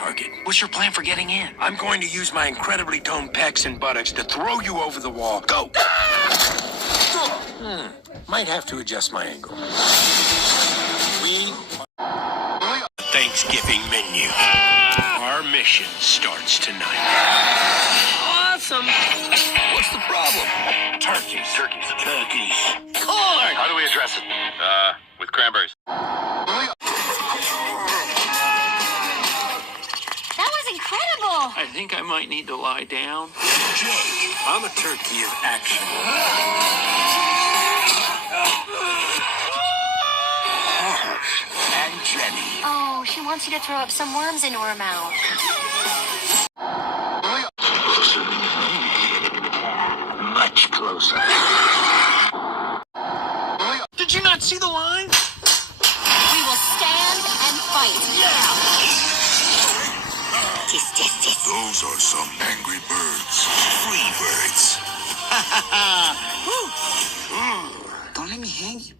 target. What's your plan for getting in? I'm going to use my incredibly toned pecs and buttocks to throw you over the wall. Go! Might have to adjust my angle. Thanksgiving menu. Our mission starts tonight. Awesome. What's the problem? Turkeys. How do we address it? With cranberries. That was incredible. I think I might need to lie down. Jake, I'm a turkey of action. Harsh and Jenny. Oh, she wants you to throw up some worms into her mouth. Much closer. Did you not see the line? We will stand and fight. Those are some angry birds. Free birds. Don't let me hang you.